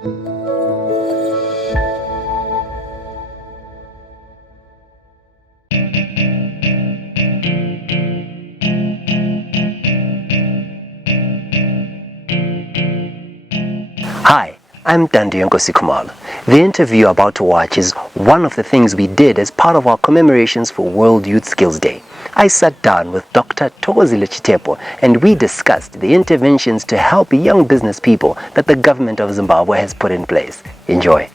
Hi, I'm Ntandoyenkosi Khumalo. The interview you're about to watch is one of the things we did as part of our commemorations for World Youth Skills Day. I sat down with Dr. Thokozile Chitepo and we discussed the interventions to help young business people that the government of Zimbabwe has put in place. Enjoy.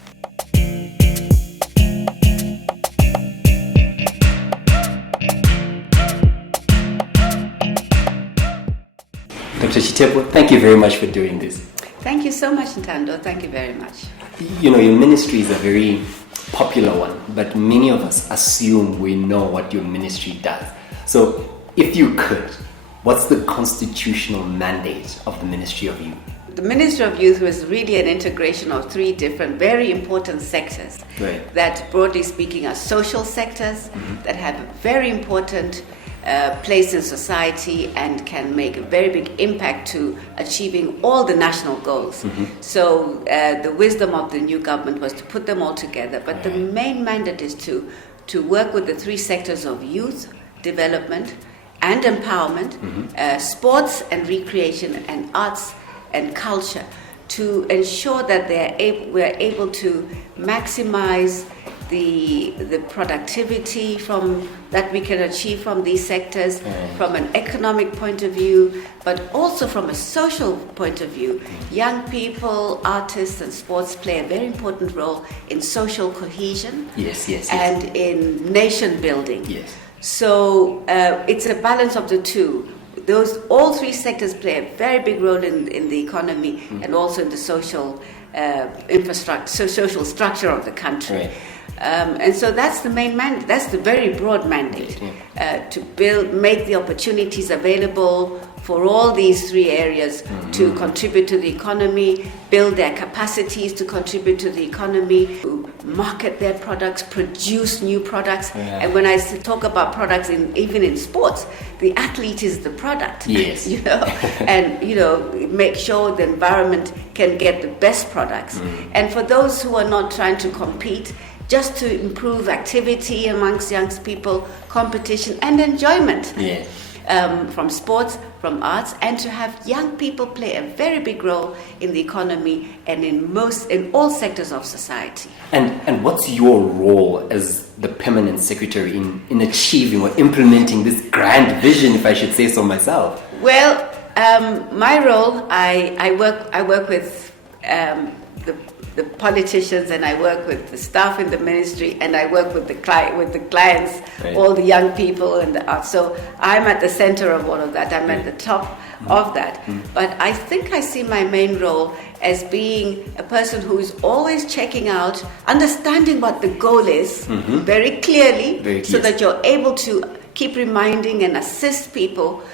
Dr. Chitepo, thank you very much for doing this. Thank you so much, Ntando. Thank you very much. You know, your ministry is a very popular one, but many of us assume we know what your ministry does. So, if you could, what's the constitutional mandate of the Ministry of Youth? The Ministry of Youth was really an integration of three different, very important sectors that, broadly speaking, are social sectors that have a very important place in society and can make a very big impact to achieving all the national goals. So the wisdom of the new government was to put them all together, but the main mandate is to work with the three sectors of youth development and empowerment, sports and recreation, and arts and culture, to ensure that we're able to maximize the productivity that we can achieve from these sectors from an economic point of view, but also from a social point of view. Young people, artists and sports play a very important role in social cohesion and in nation building. So it's a balance of the two. All three sectors play a very big role in the economy and also in the social infrastructure, social structure of the country. And so that's the main mandate. That's the very broad mandate to make the opportunities available for all these three areas to contribute to the economy, build their capacities to contribute to the economy, to market their products, produce new products. And when I talk about products, even in sports, the athlete is the product. And make sure the environment can get the best products. And for those who are not trying to compete, just to improve activity amongst young people, competition and enjoyment from sports, from arts, and to have young people play a very big role in the economy and in all sectors of society. And what's your role as the permanent secretary in achieving or implementing this grand vision, if I should say so myself? Well, my role, I work with the politicians, and I work with the staff in the ministry, and I work with the clients, all the young people and the arts. So I'm at the center of all of that. I'm at the top of that. But I think I see my main role as being a person who is always checking out, understanding what the goal is very clearly, so that you're able to keep reminding and assist people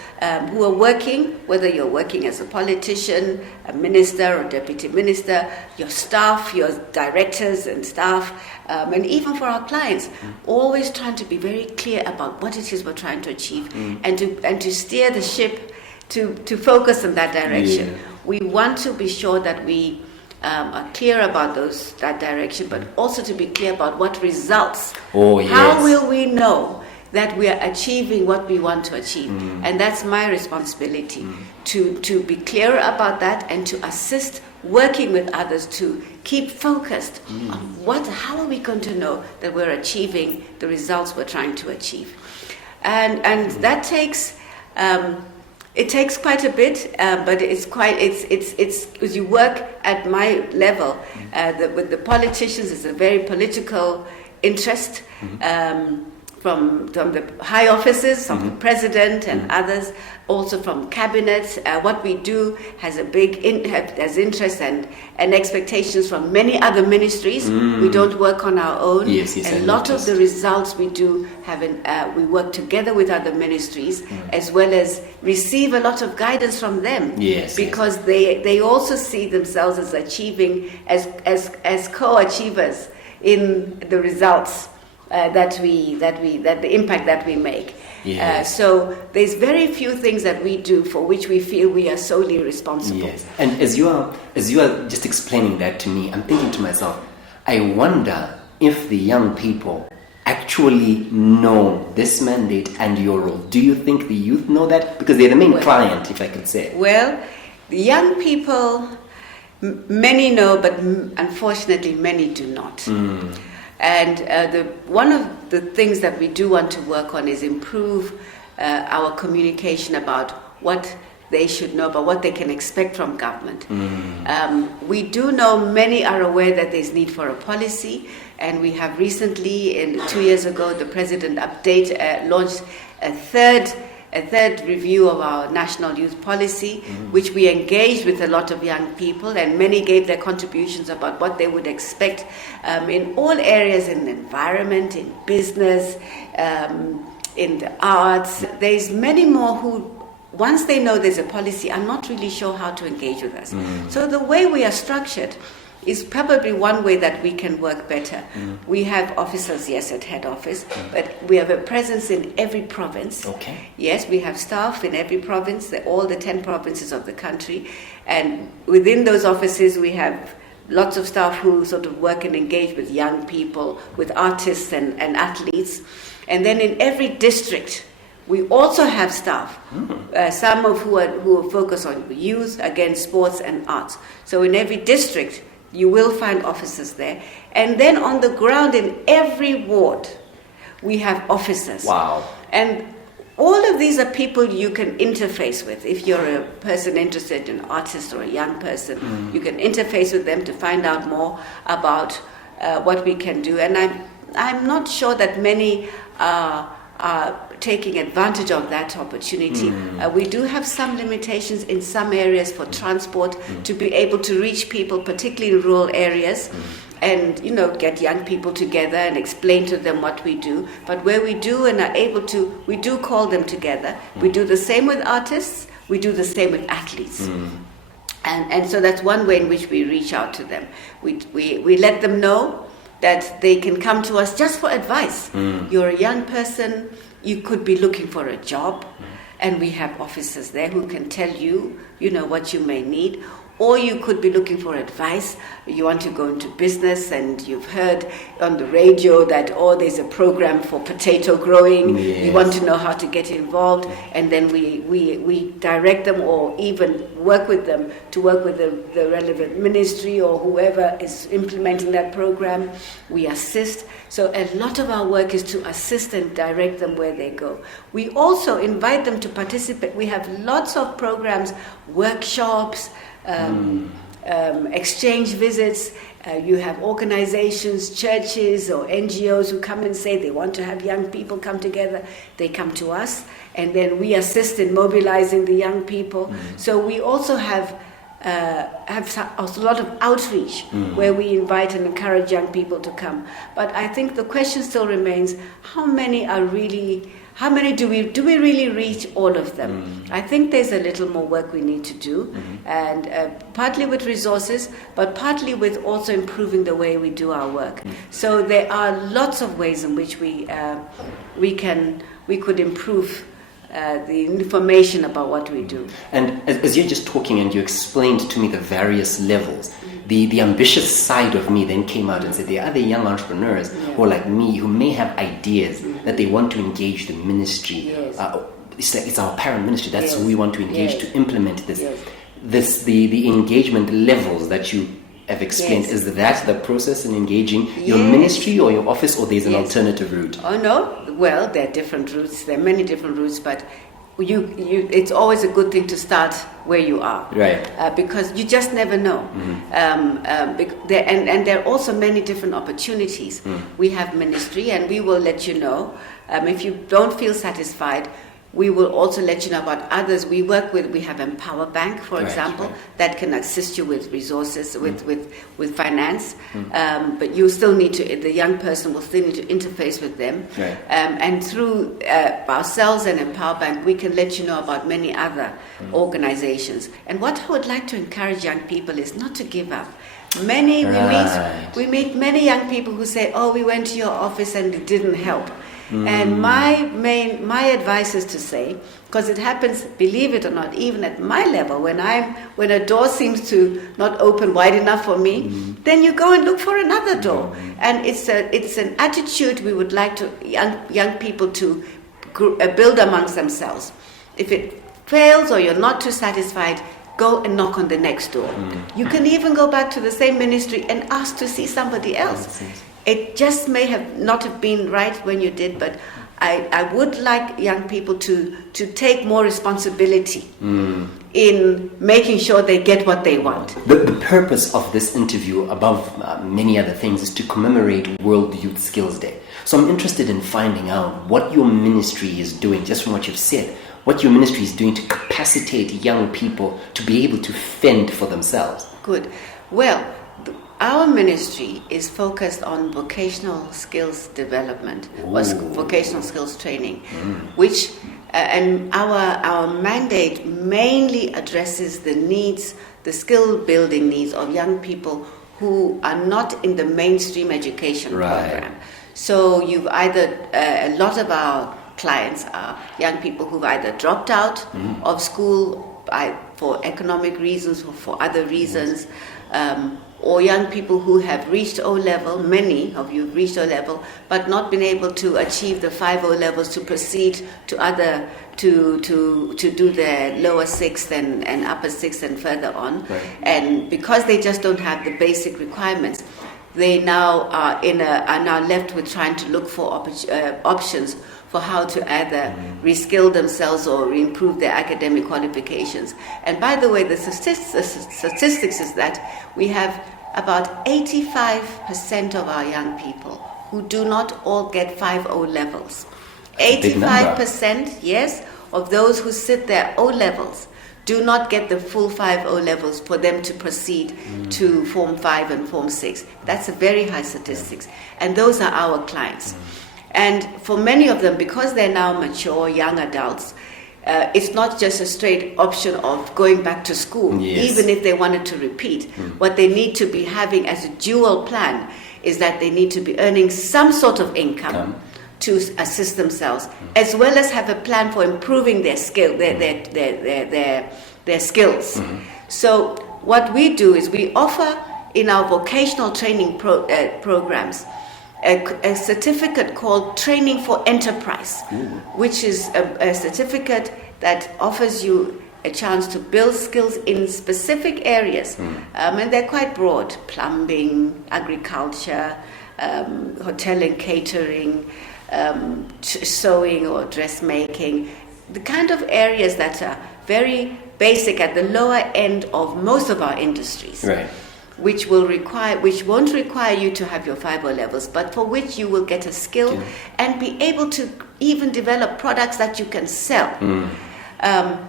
who are working, whether you're working as a politician, a minister or deputy minister, your staff, your directors and staff, and even for our clients, always trying to be very clear about what it is we're trying to achieve and to steer the ship to focus in that direction. We want to be sure that we are clear about that direction, but also to be clear about what results. How will we know that we are achieving what we want to achieve? And that's my responsibility, to be clear about that and to assist working with others to keep focused on how are we going to know that we're achieving the results we're trying to achieve. And that takes it takes quite a bit, but it's as you work at my level with the politicians, it's a very political interest. From the high offices, from the president and others, also from cabinet. What we do has a big has interest and expectations from many other ministries. We don't work on our own. And a lot of the results we do we work together with other ministries, as well as receive a lot of guidance from them. Because they also see themselves as achieving as co-achievers in the results that the impact that we make. Yes. So there's very few things that we do for which we feel we are solely responsible. Yes. And as you are just explaining that to me, I'm thinking to myself, I wonder if the young people actually know this mandate and your role. Do you think the youth know that? Because they're the main client, if I could say. Well, the young people, many know, but unfortunately many do not. And one of the things that we do want to work on is improve our communication about what they should know, about what they can expect from government. We do know many are aware that there's need for a policy, and we have recently, 2 years ago, the President launched a third review of our national youth policy, which we engaged with a lot of young people, and many gave their contributions about what they would expect in all areas, in the environment, in business, in the arts. There's many more who, once they know there's a policy, are not really sure how to engage with us. So the way we are structured is probably one way that we can work better. We have officers, yes, at head office, but we have a presence in every province. Okay. Yes, we have staff in every province, all the 10 provinces of the country. And within those offices, we have lots of staff who sort of work and engage with young people, with artists and athletes. And then in every district, we also have staff, some of who focus on youth, again, sports and arts. So in every district, you will find officers there. And then on the ground in every ward, we have officers. Wow. And all of these are people you can interface with. If you're a person interested in an artist or a young person, you can interface with them to find out more about what we can do. And I'm not sure that many are taking advantage of that opportunity. We do have some limitations in some areas for transport to be able to reach people, particularly in rural areas, and get young people together and explain to them what we do. But where we do and are able to, we do call them together. We do the same with artists. We do the same with athletes. And so that's one way in which we reach out to them. We let them know that they can come to us just for advice. You're a young person, you could be looking for a job, and we have officers there who can tell you, what you may need. Or you could be looking for advice. You want to go into business, and you've heard on the radio that, there's a program for potato growing. Yes. You want to know how to get involved, and then we direct them, or even work with them to work with the relevant ministry or whoever is implementing that program. We assist. So a lot of our work is to assist and direct them where they go. We also invite them to participate. We have lots of programs, workshops, exchange visits. You have organizations, churches or NGOs who come and say they want to have young people come together. They come to us, and then we assist in mobilizing the young people. So we also have a lot of outreach where we invite and encourage young people to come. But I think the question still remains: how many do we really reach all of them? I think there's a little more work we need to do, and partly with resources, but partly with also improving the way we do our work. So there are lots of ways in which we could improve the information about what we do. And as you're just talking and you explained to me the various levels, the ambitious side of me then came out and said there are other young entrepreneurs who are like me, who may have ideas that they want to engage the ministry. It's our parent ministry, that's who we want to engage to implement this. The engagement levels that you have explained, is that the process in engaging your ministry or your office, or there's an alternative route? Oh no, well, there are different routes. There are many different routes, but it's always a good thing to start where you are, right? Because you just never know. And there are also many different opportunities. We have ministry, and we will let you know if you don't feel satisfied. We will also let you know about others we work with. We have Empower Bank, for example, that can assist you with resources, with finance. But you still need to, the young person will still need to interface with them. Right. And through ourselves and Empower Bank, we can let you know about many other organizations. And what I would like to encourage young people is not to give up. Many Right. we meet many young people who say, "Oh, we went to your office and it didn't help." And my advice is to say, because it happens, believe it or not, even at my level, when a door seems to not open wide enough for me, then you go and look for another door. And it's an attitude we would like to young people to build amongst themselves. If it fails or you're not too satisfied, go and knock on the next door. You can even go back to the same ministry and ask to see somebody else. It just may not have been right when you did, but I would like young people to take more responsibility in making sure they get what they want. The purpose of this interview, above many other things, is to commemorate World Youth Skills Day. So I'm interested in finding out what your ministry is doing, just from what you've said, what your ministry is doing to capacitate young people to be able to fend for themselves. Good. Well, our ministry is focused on vocational skills development or vocational skills training, which and our mandate mainly addresses the needs, the skill building needs of young people who are not in the mainstream education program. So you've either a lot of our clients are young people who've either dropped out of school for economic reasons or for other reasons, or young people who have reached O-level. Many of you have reached O-level, but not been able to achieve the 5 O-levels to proceed to do their lower sixth and upper sixth and further on. Right. And because they just don't have the basic requirements, they now are now left with trying to look for options for how to either reskill themselves or improve their academic qualifications. And by the way, the statistics is that we have about 85% of our young people who do not all get 5 O-levels. 85%, yes, of those who sit their O-levels do not get the full 5 O-levels for them to proceed to Form 5 and Form 6. That's a very high statistics. And those are our clients. And for many of them, because they're now mature, young adults, it's not just a straight option of going back to school, even if they wanted to repeat. What they need to be having as a dual plan is that they need to be earning some sort of income to assist themselves, as well as have a plan for improving their skill, their skills. So what we do is we offer in our vocational training programs a certificate called Training for Enterprise, which is a certificate that offers you a chance to build skills in specific areas, and they're quite broad: plumbing, agriculture, hotel and catering, sewing or dressmaking, the kind of areas that are very basic at the lower end of most of our industries. Right. Which won't require you to have your 5 O-levels, but for which you will get a skill and be able to even develop products that you can sell.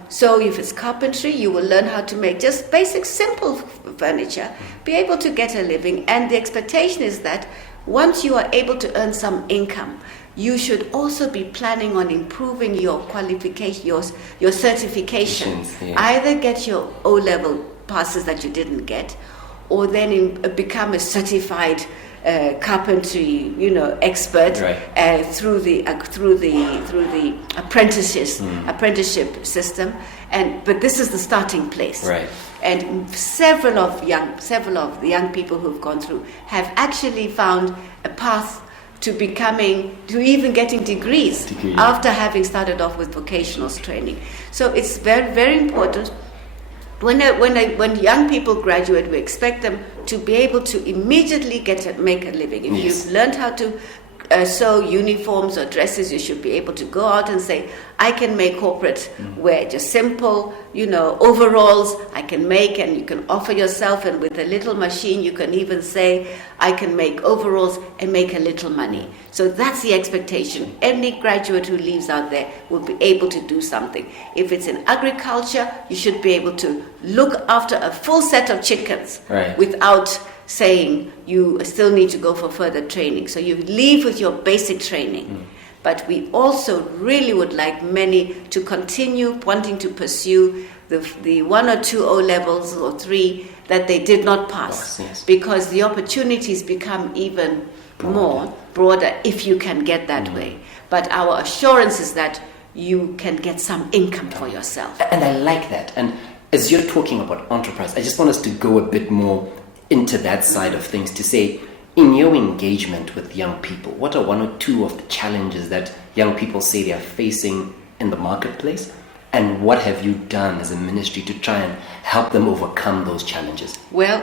So if it's carpentry, you will learn how to make just basic, simple furniture, be able to get a living. And the expectation is that once you are able to earn some income, you should also be planning on improving your qualification, your certification. Either get your O-level passes that you didn't get, or then become a certified carpentry, expert through the apprenticeship system. But this is the starting place. Right. And several of the young people who've gone through have actually found a path to even getting degrees after having started off with vocational training. So it's very, very important. When young people graduate, we expect them to be able to immediately make a living. If you've learned how to sew uniforms or dresses, you should be able to go out and say, I can make corporate wear, just simple, overalls I can make, and you can offer yourself, and with a little machine you can even say, I can make overalls and make a little money. So that's the expectation. Any graduate who leaves out there will be able to do something. If it's in agriculture, you should be able to look after a full set of chickens without saying you still need to go for further training. So you leave with your basic training. But we also really would like many to continue wanting to pursue the 1 or 2 O levels or 3 that they did not pass, yes. because the opportunities become even broader if you can get that way. But our assurance is that you can get some income for yourself. And I like that. And as you're talking about enterprise, I just want us to go a bit more into that side of things to say, in your engagement with young people, what are 1 or 2 of the challenges that young people say they are facing in the marketplace? And what have you done as a ministry to try and help them overcome those challenges? Well,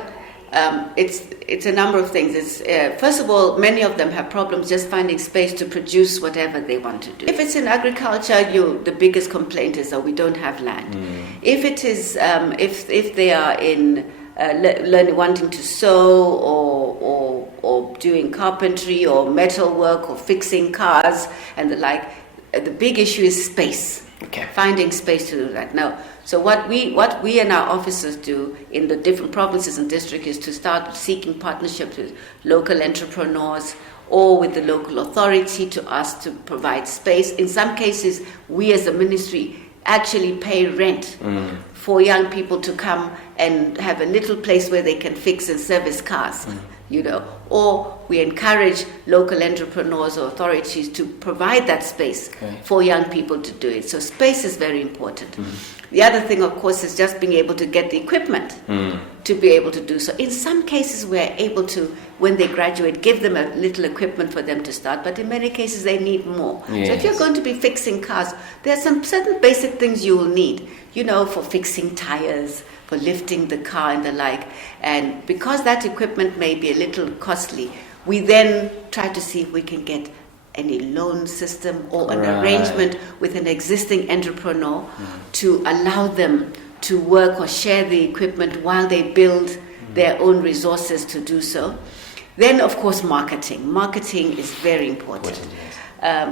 it's a number of things. It's first of all, many of them have problems just finding space to produce whatever they want to do. If it's in agriculture, the biggest complaint is that we don't have land. If it is, if they are in learning, wanting to sew or doing carpentry or metal work or fixing cars and the like, the big issue is space. Okay. Finding space to do that. Now, so what we and our officers do in the different provinces and districts is to start seeking partnerships with local entrepreneurs or with the local authority to ask to provide space. In some cases, we as a ministry actually pay rent for young people to come and have a little place where they can fix and service cars, or we encourage local entrepreneurs or authorities to provide that space for young people to do it. So space is very important. The other thing, of course, is just being able to get the equipment to be able to do so. In some cases, we're able to, when they graduate, give them a little equipment for them to start, but in many cases, they need more. Yes. So if you're going to be fixing cars, there are some certain basic things you will need, for fixing tires, for lifting the car and the like. And because that equipment may be a little costly, we then try to see if we can get any loan system or an arrangement with an existing entrepreneur to allow them to work or share the equipment while they build their own resources to do so. Then, of course, marketing. Marketing is very important.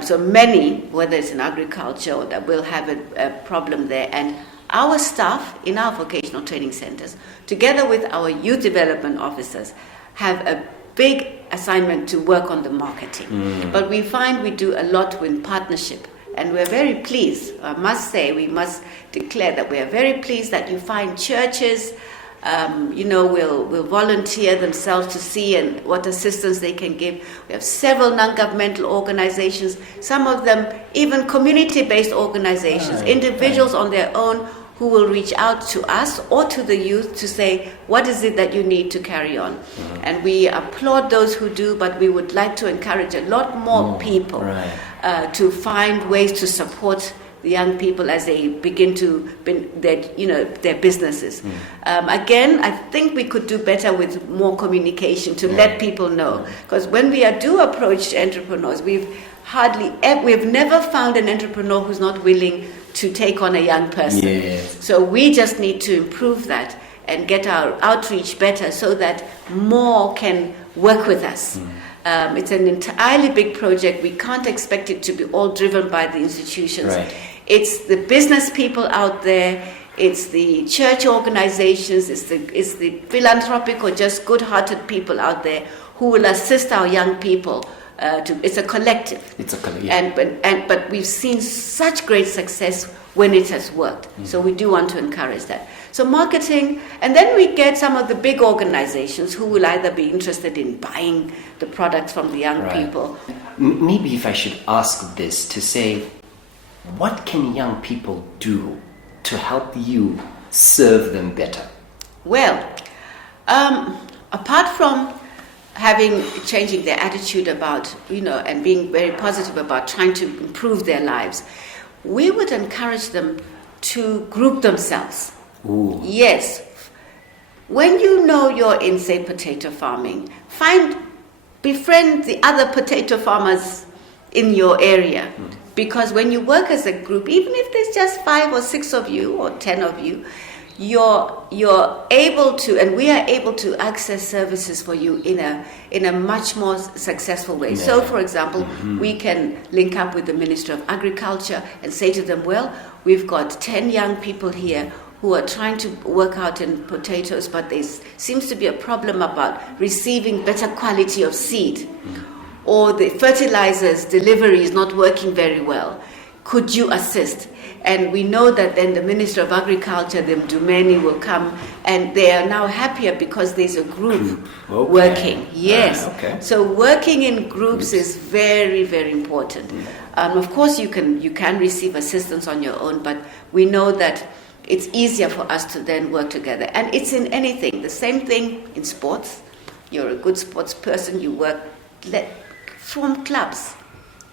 So many, whether it's in agriculture or that, will have a problem there. And our staff in our vocational training centers, together with our youth development officers, have a big assignment to work on the marketing. But we find we do a lot with partnership. And we're very pleased, I must say, we must declare that we are very pleased that you find churches, will volunteer themselves to see and what assistance they can give. We have several non-governmental organizations, some of them even community-based organizations, individuals on their own who will reach out to us or to the youth to say, what is it that you need to carry on? And we applaud those who do, but we would like to encourage a lot more people to find ways to support the young people as they begin to their businesses. Again, I think we could do better with more communication to let people know, because when we do approach entrepreneurs, we've never found an entrepreneur who's not willing to take on a young person. So we just need to improve that and get our outreach better so that more can work with us. It's an entirely big project. We can't expect it to be all driven by the institutions. It's the business people out there, it's the church organizations, it's the philanthropic or just good-hearted people out there who will assist our young people. It's a collective. But we've seen such great success when it has worked. So we do want to encourage that. So marketing, and then we get some of the big organizations who will either be interested in buying the products from the young people. Maybe if I should ask this to say, what can young people do to help you serve them better? Well, apart from changing their attitude about, and being very positive about trying to improve their lives, we would encourage them to group themselves. Yes. When you're in, say, potato farming, befriend the other potato farmers in your area. Because when you work as a group, even if there's just 5 or 6 of you or 10 of you, you're able to, and we are able to access services for you in a much more successful way. So, for example, we can link up with the Minister of Agriculture and say to them, well, we've got 10 young people here who are trying to work out in potatoes, but there seems to be a problem about receiving better quality of seed, or the fertilizers delivery is not working very well. Could you assist? And we know that then the Minister of Agriculture, the Mdumeni, will come, and they are now happier because there's a group working. Yes. So working in groups is very, very important. Of course, you can receive assistance on your own, but we know that it's easier for us to then work together. And it's in anything. The same thing in sports. You're a good sports person, you form clubs,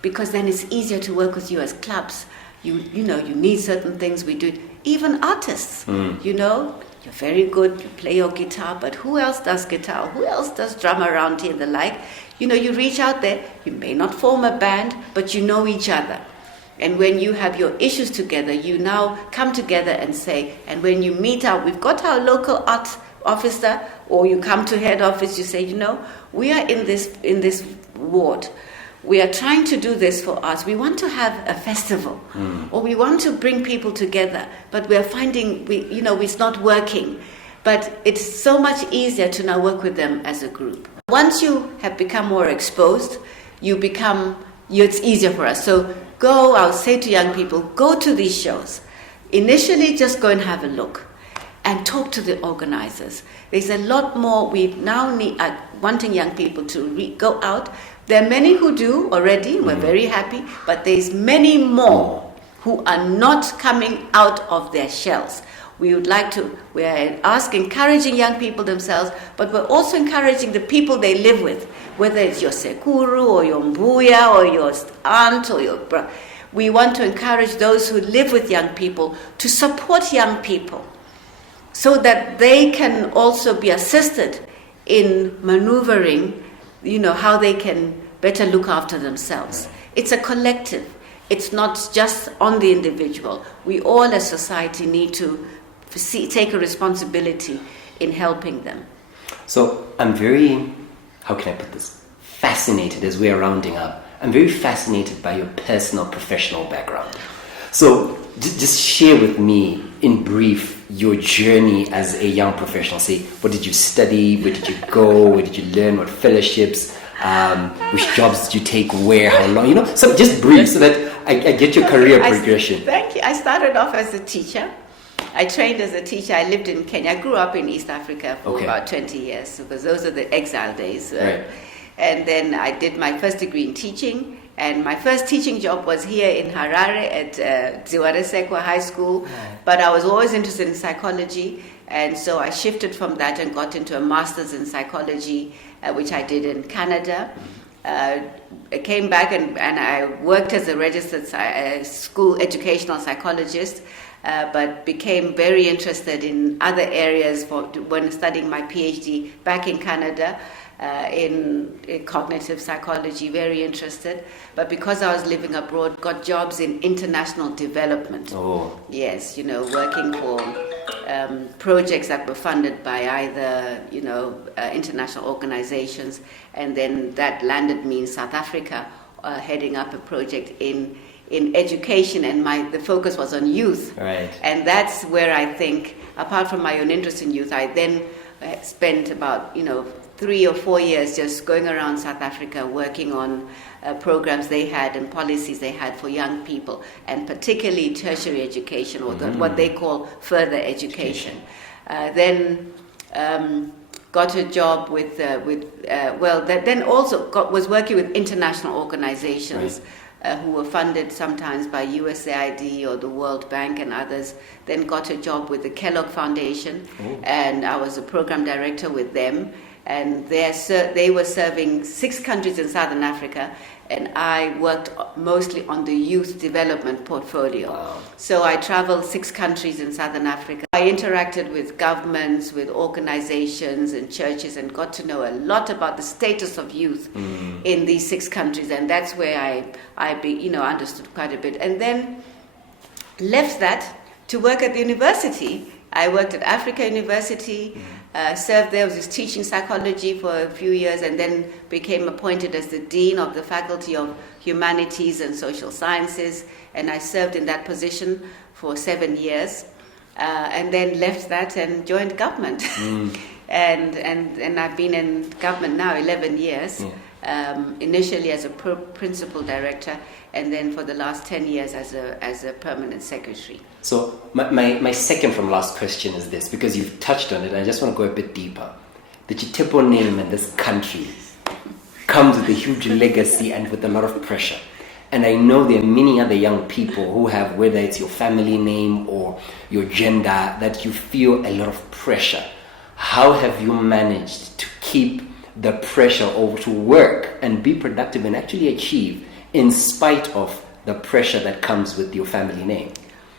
because then it's easier to work with you as clubs. You need certain things, we do it. Even artists, you're very good, you play your guitar, but who else does guitar? Who else does drum around here and the like? You reach out there, you may not form a band, but you know each other. And when you have your issues together, you now come together and say, and when you meet up, we've got our local art officer, or you come to head office, you say, we are in this ward. We are trying to do this for us. We want to have a festival, or we want to bring people together, but we are finding, it's not working. But it's so much easier to now work with them as a group. Once you have become more exposed, it's easier for us. So I'll say to young people, go to these shows. Initially, just go and have a look and talk to the organizers. There's a lot more. We now need wanting young people to go out. There are many who do already. We're very happy, but there's many more who are not coming out of their shells. We're encouraging young people themselves, but we're also encouraging the people they live with, whether it's your sekuru or your mbuya or your aunt or your brother. We want to encourage those who live with young people to support young people, so that they can also be assisted in maneuvering, how they can better look after themselves. It's a collective. It's not just on the individual. We all as society need to take a responsibility in helping them. So I'm very, how can I put this, fascinated as we're rounding up. I'm very fascinated by your personal professional background. So just share with me in brief your journey as a young professional. Say, what did you study? Where did you go? Where did you learn? What fellowships? Which jobs did you take? Where? How long? So just brief so that I get your career progression. Thank you. I started off as a teacher. I trained as a teacher. I lived in Kenya. I grew up in East Africa for about 20 years, because those are the exile days. Right. And then I did my first degree in teaching. And my first teaching job was here in Harare at Ziwaresekwa High School. But I was always interested in psychology. And so I shifted from that and got into a master's in psychology, which I did in Canada. I came back and I worked as a registered school educational psychologist, but became very interested in other areas when studying my PhD back in Canada. In cognitive psychology, very interested. But because I was living abroad, got jobs in international development. Yes, working for projects that were funded by either, international organizations. And then that landed me in South Africa, heading up a project in education. And the focus was on youth. Right. And that's where I think, apart from my own interest in youth, I then spent about, 3 or 4 years just going around South Africa working on programs they had and policies they had for young people, and particularly tertiary education, or what they call further education. Then got a job was working with international organizations. Who were funded sometimes by USAID or the World Bank and others. Then got a job with the Kellogg Foundation, and I was a program director with them. And they were serving 6 countries in Southern Africa, and I worked mostly on the youth development portfolio. Wow. So I traveled 6 countries in Southern Africa. I interacted with governments, with organizations and churches, and got to know a lot about the status of youth in these 6 countries. And that's where I understood quite a bit. And then left that to work at the university. I worked at Africa University, served there, was teaching psychology for a few years, and then became appointed as the Dean of the Faculty of Humanities and Social Sciences, and I served in that position for 7 years, and then left that and joined government. And I've been in government now 11 years. initially as a principal director, and then for the last 10 years as a permanent secretary. So my second from last question is this, because you've touched on it, and I just want to go a bit deeper. The Chitepo name and this country comes with a huge legacy and with a lot of pressure. And I know there are many other young people who have, whether it's your family name or your gender, that you feel a lot of pressure. How have you managed to keep the pressure over to work and be productive and actually achieve in spite of the pressure that comes with your family name?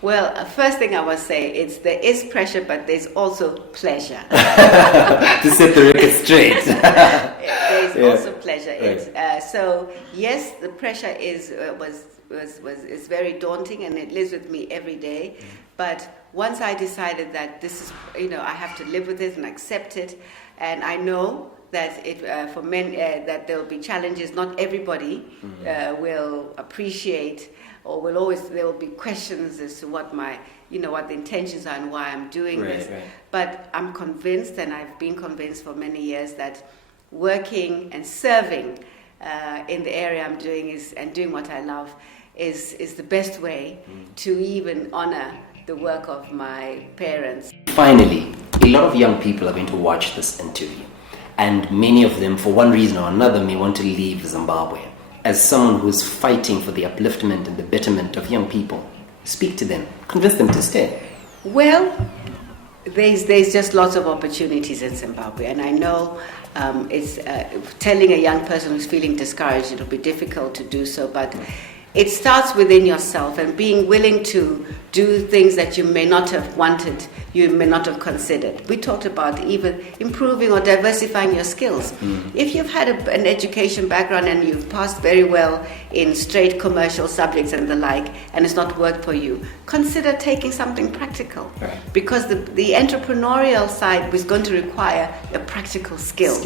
Well, first thing I must say is there is pressure, but there's also pleasure. To set the record straight. There's also pleasure. Right. So yes, the pressure is very daunting, and it lives with me every day. But once I decided that this is, I have to live with it and accept it, and I know that for men that there will be challenges. Not everybody will appreciate, or there will be questions as to what what the intentions are and why I'm doing this. Right. But I'm convinced, and I've been convinced for many years, that working and serving in the area I'm doing and doing what I love is the best way to even honor the work of my parents. Finally, a lot of young people are going to watch this interview, and many of them, for one reason or another, may want to leave Zimbabwe. As someone who's fighting for the upliftment and the betterment of young people, speak to them, convince them to stay. Well, there's just lots of opportunities in Zimbabwe, and I know it's telling a young person who's feeling discouraged, it'll be difficult to do so, but it starts within yourself, and being willing to do things that you may not have wanted, you may not have considered. We talked about even improving or diversifying your skills. If you've had an education background and you've passed very well in straight commercial subjects and the like, and it's not worked for you, consider taking something practical. Right. Because the entrepreneurial side is going to require a practical skill.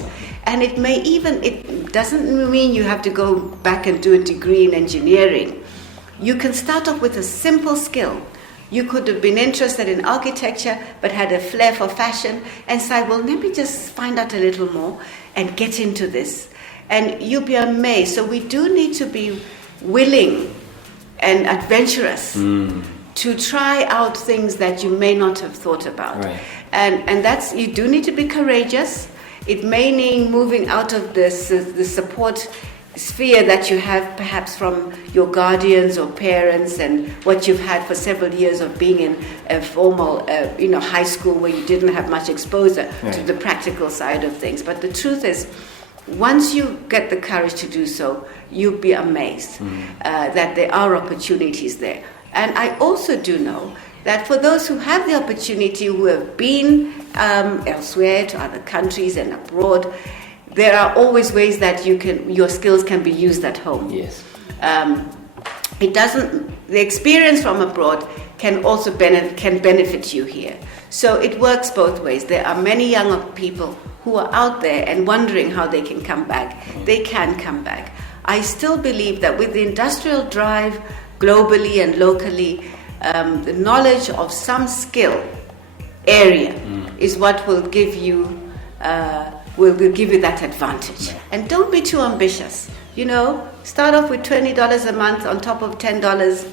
And it doesn't mean you have to go back and do a degree in engineering. You can start off with a simple skill. You could have been interested in architecture but had a flair for fashion and say, well, let me just find out a little more and get into this. And you'll be amazed. So we do need to be willing and adventurous to try out things that you may not have thought about. Right. And that's, you do need to be courageous. It may mean moving out of the support sphere that you have perhaps from your guardians or parents and what you've had for several years of being in a formal high school where you didn't have much exposure to the practical side of things. But the truth is, once you get the courage to do so, you'll be amazed that there are opportunities there. And I also do know that for those who have the opportunity, who have been elsewhere to other countries and abroad, there are always ways that your skills can be used at home. Yes. The experience from abroad can also benefit you here. So it works both ways. There are many young people who are out there and wondering how they can come back. They can come back. I still believe that with the industrial drive globally and locally, the knowledge of some skill area is what will give you that advantage. And don't be too ambitious. Start off with $20 a month on top of $10.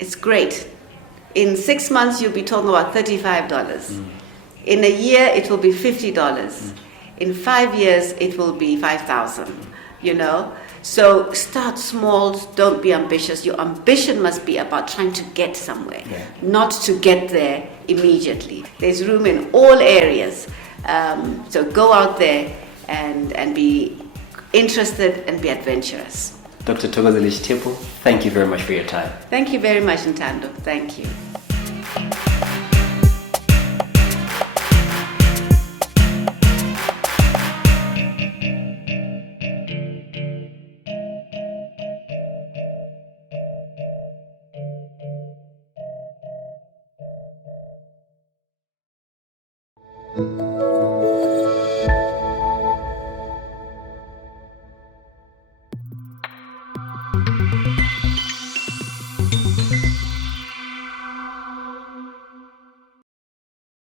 It's great. In 6 months, you'll be talking about $35. In a year, it will be $50. In 5 years, it will be $5,000. So start small, don't be ambitious. Your ambition must be about trying to get somewhere, not to get there immediately. There's room in all areas. So go out there and be interested and be adventurous. Dr. Thokozile Chitepo, thank you very much for your time. Thank you very much, Ntando. Thank you.